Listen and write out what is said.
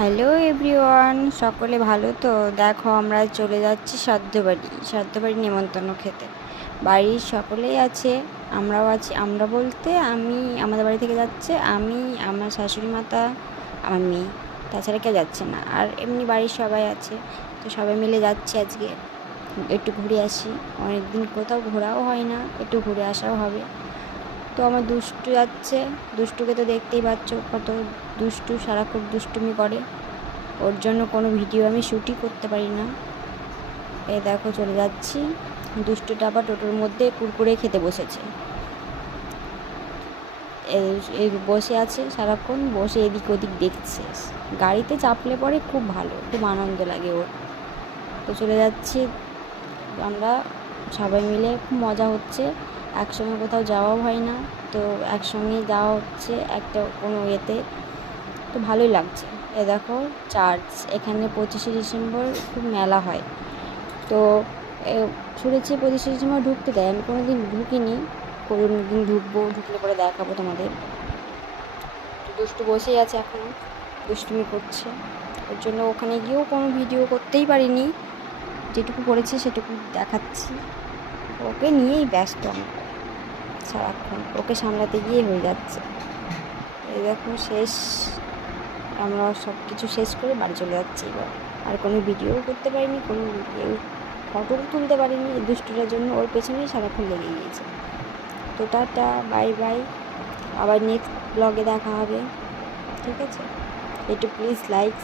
Hello everyone, সকলে ভালো তো? দেখো আমরা চলে যাচ্ছি শ্রাদ্ধবাড়ি নেমন্তন্ন খেতে। বাড়ির সকলেই আছে, আমরাও আছি। আমরা বলতে আমি আমাদের বাড়ি থেকে যাচ্ছে আমি, আমার শাশুড়ি মাতা, আমার মেয়ে, তাছাড়া কেউ যাচ্ছে না। আর এমনি বাড়ির সবাই আছে, তো সবাই মিলে যাচ্ছি আজকে। একটু ঘুরে আসি, অনেক দিন কোথাও ঘোরাও হয় না, একটু ঘুরে আসাও হবে। তো আমার দুষ্টু যাচ্ছে, দুষ্টুকে তো দেখতেই পাচ্ছ কত দুষ্টু, সারাক্ষণ দুষ্টুমি করে। ওর জন্য কোনো ভিডিও আমি শ্যুটই করতে পারি না। এই দেখো চলে যাচ্ছি। দুষ্টুটা আবার টোটোর মধ্যে কুরকুরে খেতে বসেছে। এই বসে আছে, সারাক্ষণ বসে এদিক ওদিক দেখছে। গাড়িতে চাপলে পরে খুব ভালো, খুব আনন্দ লাগে ওর। তো চলে যাচ্ছি আমরা সবাই মিলে, খুব মজা হচ্ছে। একসঙ্গে কোথাও যাওয়াও হয় না, তো একসঙ্গেই যাওয়া হচ্ছে একটা কোনো ইয়েতে, তো ভালোই লাগছে। এ দেখো চার্চ, এখানে 25শে ডিসেম্বর খুব মেলা হয়। তো শুনেছি 25শে ডিসেম্বর ঢুকতে দেয়, আমি কোনো দিন ঢুকিনি, কোনো দিন ঢুকবো, ঢুকলে পরে দেখাবো তোমাদের। দুষ্টু বসেই আছে এখন, দুষ্টুমি করছে। ওর জন্য ওখানে গিয়েও কোনো ভিডিও করতেই পারিনি, যেটুকু করেছি সেটুকু দেখাচ্ছি। ওকে নিয়েই ব্যস্ত আমরা সারাক্ষণ, ওকে সামলাতে গিয়ে হয়ে যাচ্ছে। এই দেখো শেষ, আমরা সব কিছু শেষ করে বাড়ি চলে যাচ্ছি এবার। আর কোনো ভিডিও করতে পারিনি, কোনো ফটো তুলতে পারিনি, দুষ্টুটার জন্য ওর পেছনেই সারাক্ষণ লেগে গিয়েছে। তো টাটা, বাই বাই, আবার নেক্সট ব্লগে দেখা হবে, ঠিক আছে? একটু প্লিজ লাইক